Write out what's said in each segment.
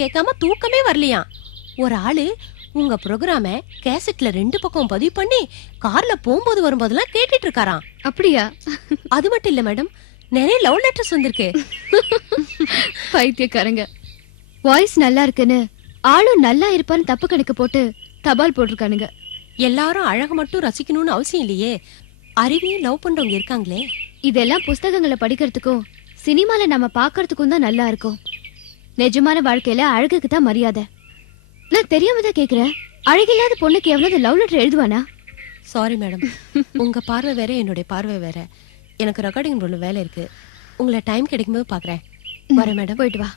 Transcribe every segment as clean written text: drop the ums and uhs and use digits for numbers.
கேட்காம தூக்கமே வரலையாம். ஒரு ஆளு உங்க ப்ரோகிராம கேசட்ல 2 பக்கம் பதிவு பண்ணி கார்ல போகும்போது வரும்போதெல்லாம் கேட்டுட்டு இருக்காராம். அப்படியா? அது மட்டும் இல்ல மேடம், நிறைய லவ் லெட்டர்ஸ் வந்திருக்கு. பைத்தியக்காரங்க. வாய்ஸ் நல்லா இருக்குன்னு ஆளும் நல்லா இருப்பான்னு தப்பு கணக்கு போட்டு தபால் போட்டிருக்கானுங்க. எல்லாரும் அழக மட்டும் ரசிக்கணும்னு அவசியம் இல்லையே, அறிவையும் லவ் பண்றவங்க இருக்காங்களே. இதெல்லாம் புஸ்தகங்களை படிக்கிறதுக்கும் சினிமால நம்ம பாக்குறதுக்கும் தான் நல்லா இருக்கும். நிஜமான வாழ்க்கையில அழகுக்கு தான் மரியாதை. நான் தெரியாம தான் கேக்குறேன், அழகில்லாத பொண்ணுக்கு எவ்வளவு லவ் லெட்டர் எழுதுவானா? சாரி மேடம், உங்க பார்வை வேற என்னுடைய பார்வை வேற. எனக்கு ரெக்கார்டிங் ரூம்ல வேலை இருக்கு. உங்களை டைம் கிடைக்கும்போது பாக்குறேன். வரேன் மேடம். போயிட்டு வா.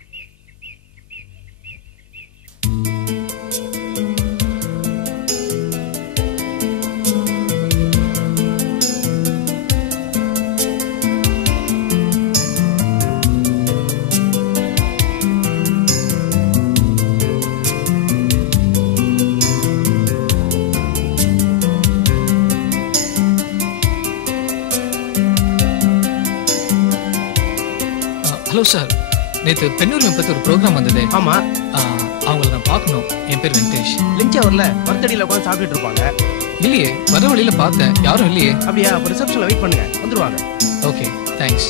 ஹலோ சார், நேற்று பெண்ணூரியம் பற்றி ஒரு ப்ரோக்ராம் வந்தது. ஆமா, அவங்கள நான் பார்க்கணும். என் பேர் வெங்கடேஷ். லிஞ்சா வரல, மரத்தடியில் உட்காந்து சாப்பிட்டுட்டு இருப்பாங்க. இல்லையே, வர வழியில பார்த்தேன், யாரும் இல்லையே. அப்படியா? அப்போ ரிசப்ஷனில் வெயிட் பண்ணுங்க, வந்துருவாங்க. Okay, thanks.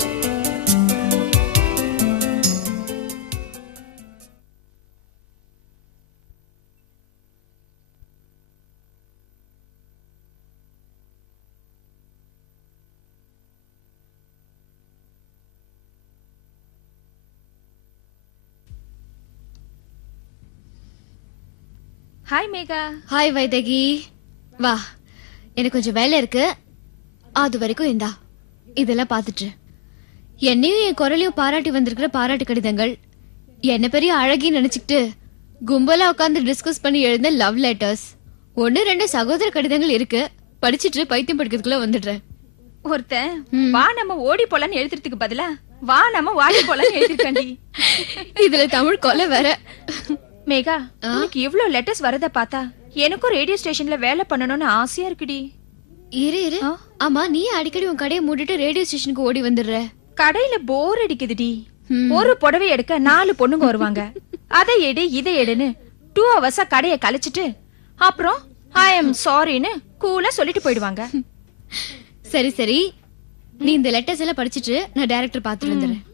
Hi Megha. Hi Vaidehi. வா, எனக்கு கொஞ்சம் வேலை இருக்கு, அது வரைக்கும் இந்தா இதெல்லாம் பார்த்துட்டு. என்னையும் என் குரலையும் பாராட்டி வந்திருக்கிற பாராட்டு கடிதங்கள், என்ன பெரிய அழகி நினைச்சுக்கிட்டு கும்பலா உட்காந்து டிஸ்கஸ் பண்ணி எழுந்த லவ் லெட்டர்ஸ், 1-2 சகோதர கடிதங்கள் இருக்கு. படிச்சுட்டு பைத்தியம் படிக்கிறதுக்குள்ள வந்துடுறேன். ஒருத்தன் வா நம்ம ஓடி போலான்னு எழுதுறதுக்கு பதிலா வா நம்ம வாடி போலான்னு எழுதிருக்காண்டி. இதுல தமிழ் கொலை வேற. மேகா, உனக்கு இவ்வளவு லெட்டர்ஸ் வரத பார்த்தா எனக்கும் ரேடியோ ஸ்டேஷன்ல வேலை பண்ணணும்னு ஆசையா இருக்குடி. இரு இரு. ஆமா, நீ அடிக்கடி உன் கடையை மூடிட்டு ரேடியோ ஸ்டேஷனுக்கு ஓடி வந்துடுற. கடையில போர் அடிக்குதுடி. ஒரு புடவை எடுக்க 4 பொண்ணுங்க வருவாங்க. அதை எடு இதை எடுன்னு 2 hours கடையை கழிச்சிட்டு அப்புறம் ஐ எம் சாரின்னு கூலா சொல்லிட்டு போயிடுவாங்க. சரி சரி, நீ இந்த லெட்டர்ஸ் எல்லாம் படிச்சிட்டு நான் டைரக்டர் பாத்துட்டு வந்துடுறேன்.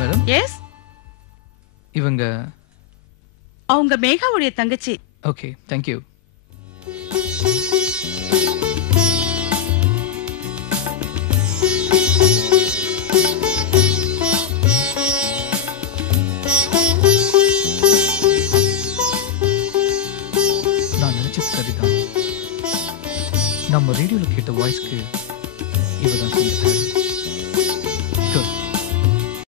மேடம், எஸ், இவங்க அவங்க மேகாவுடைய தங்கச்சி. Okay, thank you. நான் நினைச்சது சரிதான். நம்ம ரேடியோல கேட்ட வாய்ஸ்க்கு இவதான் சொந்தக்காரி.